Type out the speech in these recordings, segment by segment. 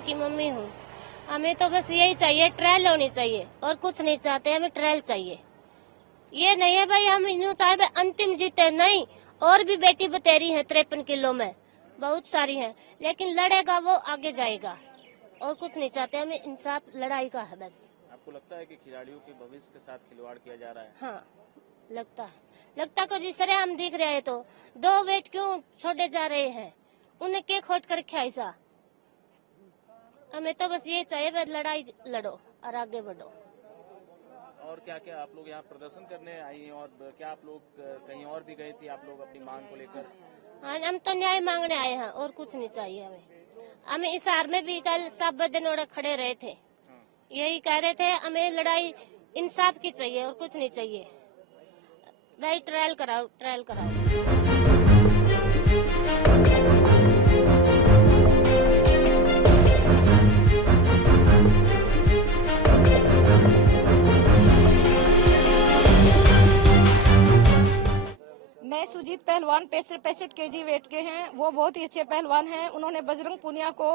की मम्मी हूँ। हमें तो बस यही चाहिए, ट्रायल होनी चाहिए और कुछ नहीं चाहते, हमें ट्रायल चाहिए। ये नहीं है भाई हम यूँ चाहे अंतिम जीते, नहीं। और भी बेटी बतेरी है 53 किलो में, बहुत सारी है, लेकिन लड़ेगा वो आगे जाएगा। और कुछ नहीं चाहते, हमें इंसाफ लड़ाई का है बस। आपको लगता है कि खिलाड़ियों के भविष्य के साथ खिलवाड़ किया जा रहा है? हाँ, लगता को जिस तरह हम देख रहे हैं, तो 2 वेट क्यों छोड़े जा रहे हैं, उन्हें के खोट कर ख्यासा। हमें तो बस ये चाहिए, बस लड़ाई लड़ो और आगे बढ़ो। और क्या क्या आप लोग यहाँ प्रदर्शन करने आई हैं, और क्या आप लोग कहीं और भी गए थे आप लोग अपनी मांग को लेकर? हाँ, हम तो न्याय मांगने आए हैं और कुछ नहीं चाहिए हमें। हिसार में भी कल सब दिन खड़े रहे थे, यही कह रहे थे हमें लड़ाई इंसाफ की चाहिए और कुछ नहीं चाहिए भाई। ट्रायल कराओ, ट्रायल कराओ। मैं सुजीत पहलवान 65 केजी वेट के हैं। वो बहुत ही अच्छे पहलवान हैं। उन्होंने बजरंग पुनिया को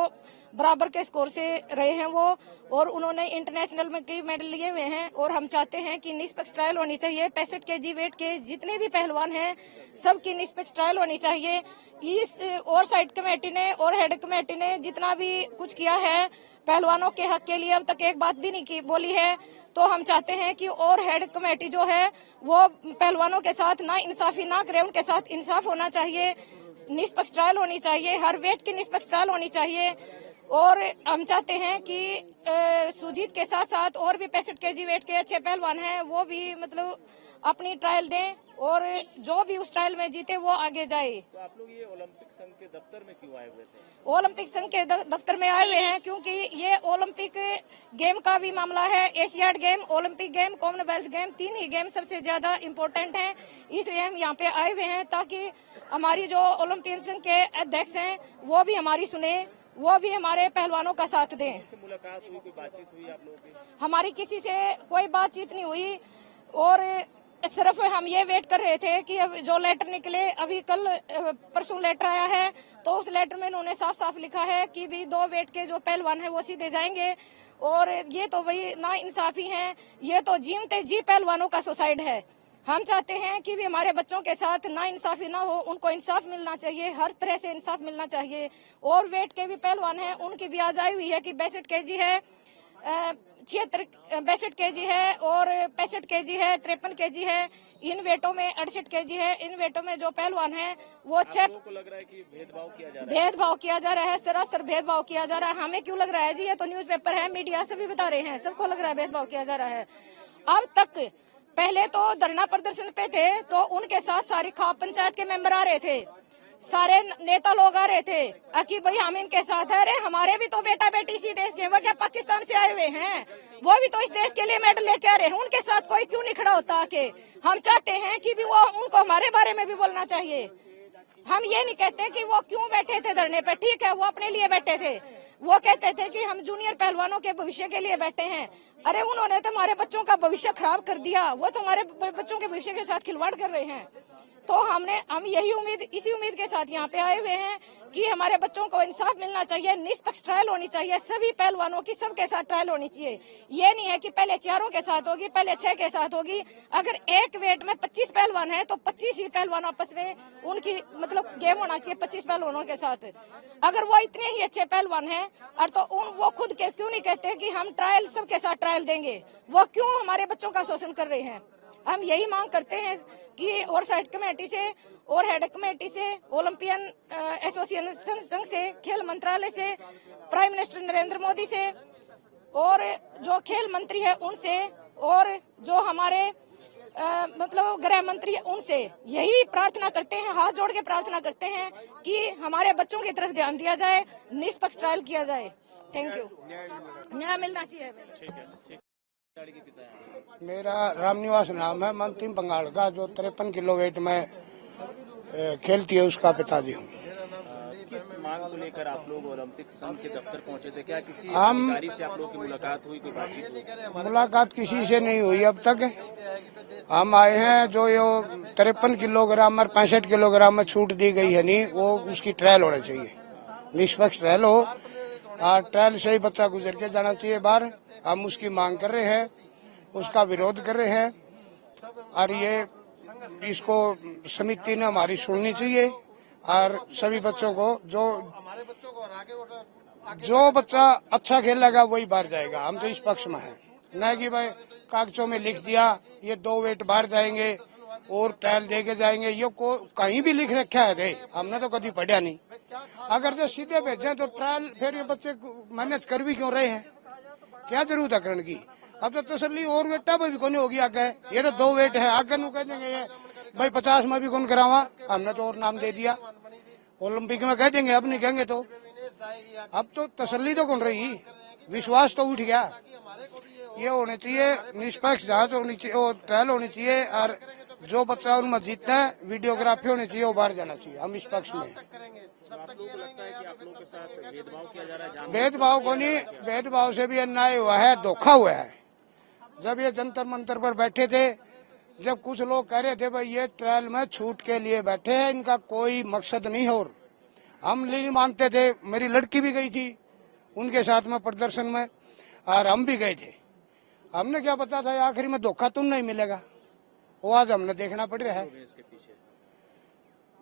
बराबर के स्कोर से रहे हैं वो, और उन्होंने इंटरनेशनल में कई मेडल लिए हुए हैं। और हम चाहते हैं कि निष्पक्ष ट्रायल होनी चाहिए। 65 केजी वेट के जितने भी पहलवान हैं सबकी निष्पक्ष ट्रायल होनी चाहिए। इस और साइड कमेटी ने और हेड कमेटी ने जितना भी कुछ किया है पहलवानों के हक के लिए, अब तक एक बात भी नहीं बोली है। तो हम चाहते हैं कि और हेड कमेटी जो है वो पहलवानों के साथ ना इंसाफी ना करे, उनके साथ इंसाफ होना चाहिए, निष्पक्ष ट्रायल होनी चाहिए, हर वेट की निष्पक्ष ट्रायल होनी चाहिए। और हम चाहते हैं कि सुजीत के साथ साथ और भी 65 केजी वेट के अच्छे पहलवान हैं, वो भी मतलब अपनी ट्रायल दें, और जो भी उस ट्रायल में जीते वो आगे जाए। तो आप लोग ये ओलंपिक संघ के दफ्तर में क्यों आए हुए थे? ओलंपिक संघ के दफ्तर में आए हुए हैं क्योंकि ये ओलंपिक गेम का भी मामला है। Asiad game, Olympic game, Commonwealth game, 3 ही गेम सबसे ज्यादा इम्पोर्टेंट हैं। इसलिए हम यहाँ पे आए हुए हैं ताकि हमारी जो ओलंपियन संघ के अध्यक्ष हैं वो भी हमारी सुने, वो भी हमारे पहलवानों का साथ दें। मुलाकात हुई, कोई बातचीत हुई आप लोगों की? हमारी किसी से कोई बातचीत नहीं हुई, और सिर्फ हम ये वेट कर रहे थे कि अब जो लेटर निकले, अभी कल परसों लेटर आया है, तो उस लेटर में उन्होंने साफ साफ लिखा है कि भी 2 वेट के जो पहलवान है वो सीधे जाएंगे। और ये तो वही ना इंसाफी है, ये तो जीवते जी पहलवानों का सुसाइड है। हम चाहते हैं कि भी हमारे बच्चों के साथ ना इंसाफी ना हो, उनको इंसाफ मिलना चाहिए, हर तरह से इंसाफ मिलना चाहिए। और वेट के भी पहलवान हैं, उनकी भी आज आई हुई है कि 62 केजी है, 62 केजी है, और 65 केजी है, 53 केजी है। इन वेटों में 68 केजी है। इन वेटों में जो पहलवान है वो को लग रहा है कि भेदभाव किया जा रहा है? भेदभाव किया जा रहा है, सरासर भेदभाव किया जा रहा है। हमें क्यों लग रहा है जी? ये तो न्यूज़पेपर है, मीडिया सभी बता रहे हैं, सबको लग रहा है भेदभाव किया जा रहा है। अब तक पहले तो धरना प्रदर्शन पे थे तो उनके साथ सारी खाप पंचायत के मेंबर आ रहे थे, सारे नेता लोग आ रहे थे कि भाई हम इनके साथ है। अरे हमारे भी तो बेटा बेटी इसी देश के, वो क्या पाकिस्तान से आए हुए हैं? वो भी तो इस देश के लिए मेडल लेके आ रहे हैं, उनके साथ कोई क्यों नहीं खड़ा होता आके? हम चाहते हैं कि भी वो उनको हमारे बारे में भी बोलना चाहिए। हम ये नहीं कहते कि वो क्यों बैठे थे धरने पे, ठीक है वो अपने लिए बैठे थे, वो कहते थे कि हम जूनियर पहलवानों के भविष्य के लिए बैठे हैं। अरे उन्होंने तो हमारे बच्चों का भविष्य खराब कर दिया, वो तो हमारे बच्चों के भविष्य के साथ खिलवाड़ कर रहे हैं। तो हम यही इसी उम्मीद के साथ यहाँ पे आए हुए हैं कि हमारे बच्चों को इंसाफ मिलना चाहिए, निष्पक्ष ट्रायल होनी चाहिए, सभी पहलवानों की सबके साथ ट्रायल होनी चाहिए। ये नहीं है कि पहले 4 के साथ होगी, पहले 6 के साथ होगी। अगर एक वेट में 25 पहलवान है तो 25 ही पहलवान आपस में उनकी मतलब गेम होना चाहिए 25 पहलवानों के साथ। अगर वो इतने ही अच्छे पहलवान हैं और तो वो खुद के क्यों नहीं कहते कि हम ट्रायल सबके साथ ट्रायल देंगे? वो क्यों हमारे बच्चों का शोषण कर रहे हैं? हम यही मांग करते हैं कि और साइड कमेटी से और हेड कमेटी से, ओलंपियन एसोसिएशन संघ से, खेल मंत्रालय से, प्राइम मिनिस्टर नरेंद्र मोदी से, और जो खेल मंत्री है उनसे, और जो हमारे मतलब गृह मंत्री उनसे यही प्रार्थना करते हैं, हाथ जोड़ के प्रार्थना करते हैं कि हमारे बच्चों की तरफ ध्यान दिया जाए, निष्पक्ष ट्रायल किया जाए। Thank you. न्याय मिलना चाहिए। मेरा रामनिवास नाम है, मैं अंतिम बंगाल का, जो 53 किलो वेट में खेलती है उसका पिताजी हूँ। किस मांग को लेकर आप लोग ओलंपिक संघ के दफ्तर पहुंचे थे? क्या किसी अधिकारी से आप लोग की मुलाकात हुई, कोई बातचीत हुई? मुलाकात किसी से नहीं हुई अब तक। हम आए हैं जो ये 53 किलोग्राम और 65 किलोग्राम में छूट दी गई है नहीं, वो उसकी ट्रायल होना चाहिए, निष्पक्ष ट्रायल हो। और ट्रायल से ही बच्चा गुजर के जाना चाहिए बाहर। हम उसकी मांग कर रहे हैं, उसका विरोध कर रहे हैं और ये इसको समिति ने हमारी सुननी चाहिए और सभी बच्चों को जो बच्चा अच्छा खेलेगा वही बाहर जाएगा। हम तो इस पक्ष में हैं, न कि भाई कागजों में लिख दिया ये 2 वेट बाहर जाएंगे और ट्रायल दे के जाएंगे। ये को कहीं भी लिख रखा है रे, हमने तो कभी पढ़ा नहीं। अगर जो सीधे भेजे तो ट्रायल फिर ये बच्चे मेहनत कर भी क्यों रहे हैं, क्या जरूरत है करने की। अब तो तसल्ली और वेटा भी कौन होगी आगे, ये तो 2 वेट है आगे नु कह देंगे ये भाई 50 में भी कौन करावा, हमने तो और नाम दे दिया। ओलंपिक में कह देंगे, अब नहीं कहेंगे तो अब तो तसल्ली तो कौन रही, विश्वास तो उठ गया। ये होने चाहिए निष्पक्ष जांच होनी चाहिए और ट्रायल होनी चाहिए और जो बच्चा उनमें जीतता है वीडियोग्राफी होनी चाहिए, वो बाहर जाना चाहिए। हम इस पक्ष में आप लोगों को लगता है कि आप लोगों के साथ भेदभाव किया जा रहा है? भेदभाव को नहीं, भेदभाव से भी अन्याय हुआ है, धोखा हुआ है। जब ये जंतर मंतर पर बैठे थे, जब कुछ लोग कह रहे थे भाई ये ट्रायल में छूट के लिए बैठे हैं, इनका कोई मकसद नहीं हो, हम नहीं मानते थे। मेरी लड़की भी गई थी उनके साथ में प्रदर्शन में और हम भी गए थे। हमने क्या पता था आखिरी में धोखा तुम नहीं मिलेगा, वो आज हमने देखना पड़ रहा है।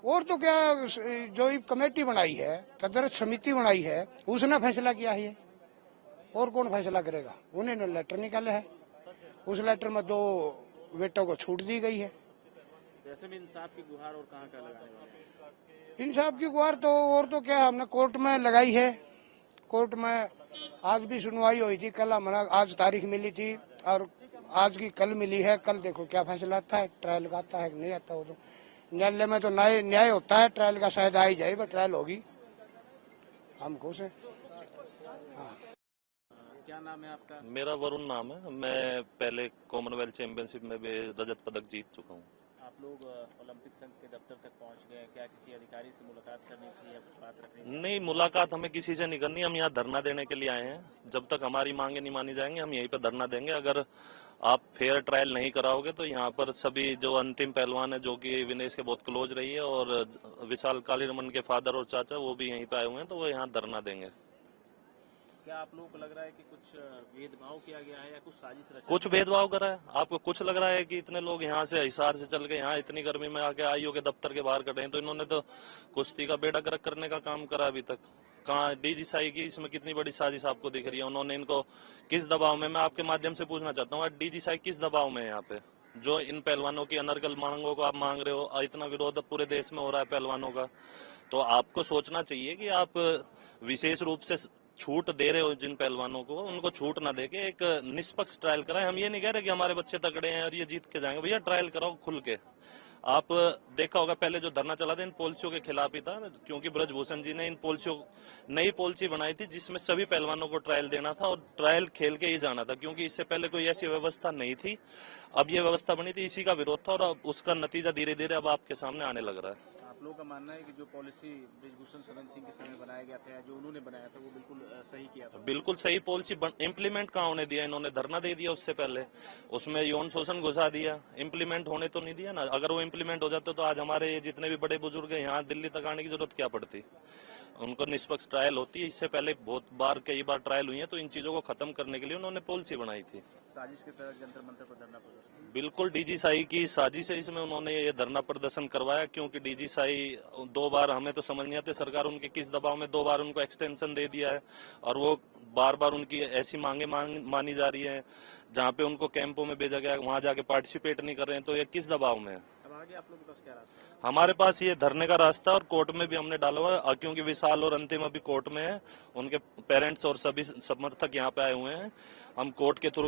और तो क्या, जो कमेटी बनाई है, तदर्थ समिति बनाई है, उसने फैसला किया है, और कौन फैसला करेगा। उन्होंने लेटर निकाले है, उस लेटर में 2 वेटों को छूट दी गई है। वैसे भी इंसाफ की गुहार और कहाँ लगाने वाले? इंसाफ की गुहार तो और तो क्या, हमने कोर्ट में लगाई है। कोर्ट में आज भी सुनवाई हुई थी, कल हमारा आज तारीख मिली थी और आज की कल मिली है। कल देखो क्या फैसला आता है, ट्रायल का आता है कि नहीं आता। वो तो न्यायालय में तो न्याय होता है, ट्रायल का शायद आ ही जाए, बट ट्रायल होगी। हम खुश हैं। क्या नाम है आपका? मेरा वरुण नाम है। मैं पहले कॉमनवेल्थ चैंपियनशिप में भी रजत पदक जीत चुका हूँ। आप लोग ओलंपिक संघ के दफ्तर तक पहुंच गए, क्या किसी अधिकारी से मुलाकात करनी थी या कुछ बात रखनी थी? नहीं, मुलाकात हमें किसी से नहीं करनी। हम यहाँ धरना देने के लिए आए हैं। जब तक हमारी मांगे नहीं मानी जाएंगी, हम यहीं पर धरना देंगे। अगर आप फेयर ट्रायल नहीं कराओगे तो यहाँ पर सभी जो अंतिम पहलवान है, जो कि विनेश के बहुत क्लोज रही है, और विशाल कालीरमन के फादर और चाचा वो भी यहीं पे आए हुए हैं, तो वो यहाँ धरना देंगे। क्या आप लोगों को लग रहा है कि कुछ भेदभाव किया गया है या कुछ साजिश रचा? कुछ भेदभाव करा है? आपको कुछ लग रहा है कि इतने लोग यहाँ से हिसार से चल के यहाँ इतनी गर्मी में आके आईओ के दफ्तर के बाहर खड़े हैं, तो इन्होंने तो कुश्ती का बेड़ा गर्क करने का काम करा अभी तक। कहाँ डीजी साई की इसमें कितनी बड़ी साजिश आपको दिख रही है? उन्होंने इनको किस दबाव में, मैं आपके माध्यम से पूछना चाहता हूँ, डीजी साई किस दबाव में है यहाँ पे, जो इन पहलवानों की अनर्गल मांगों को आप मांग रहे हो? इतना विरोध पूरे देश में हो रहा है पहलवानों का, तो आपको सोचना चाहिए कि आप विशेष रूप से छूट दे रहे हो जिन पहलवानों को, उनको छूट ना देके एक निष्पक्ष ट्रायल कराएं। हम ये नहीं कह रहे कि हमारे बच्चे तगड़े हैं और ये जीत के जाएंगे, भैया ट्रायल कराओ खुल के। आप देखा होगा पहले जो धरना चला था इन पॉलिसियों के खिलाफ ही था, क्योंकि ब्रजभूषण जी ने इन पॉलिसियों, नई पॉलिसी बनाई थी जिसमें सभी पहलवानों को ट्रायल देना था और ट्रायल खेल के ही जाना था, क्योंकि इससे पहले कोई ऐसी व्यवस्था नहीं थी। अब ये व्यवस्था बनी थी, इसी का विरोध था और अब उसका नतीजा धीरे धीरे अब आपके सामने आने लग रहा है। आप लोगों का मानना है कि जो पॉलिसी ब्रिजभूषण शरण सिंह के समय बनाया गया था, जो उन्होंने बनाया था, वो बिल्कुल सही किया था? बिल्कुल सही पॉलिसी इम्प्लीमेंट कहाँ होने दिया? इन्होंने धरना दे दिया उससे पहले, उसमें यौन शोषण घुसा दिया, इम्प्लीमेंट होने तो नहीं दिया ना। अगर वो इम्प्लीमेंट हो जाता तो आज हमारे जितने भी बड़े बुजुर्ग हैं यहाँ दिल्ली तक आने की जरूरत क्या पड़ती? उनको निष्पक्ष ट्रायल होती है, इससे पहले बहुत बार कई बार ट्रायल हुई है, तो इन चीजों को खत्म करने के लिए उन्होंने पॉलिसी बनाई थी। साजिश के तहत जंतर मंतर पर धरना प्रदर्शन? बिल्कुल डीजी साई की साजिश है, इसमें उन्होंने ये धरना प्रदर्शन करवाया, क्योंकि डीजी साई 2 बार, हमें तो समझ नहीं आते सरकार उनके किस दबाव में 2 बार उनको एक्सटेंशन दे दिया है, और वो बार बार उनकी ऐसी मांगे मानी जा रही है, जहाँ पे उनको कैंपों में भेजा गया वहाँ जाके पार्टिसिपेट नहीं कर रहे हैं, तो ये किस दबाव में है? अब आगे आप लोगों के पास क्या रास्ता है? हमारे पास ये धरने का रास्ता, और कोर्ट में भी हमने डाला हुआ है, क्योंकि विशाल और अंतिम अभी कोर्ट में है, उनके पेरेंट्स और सभी समर्थक यहाँ पे आए हुए हैं। हम कोर्ट के थ्रू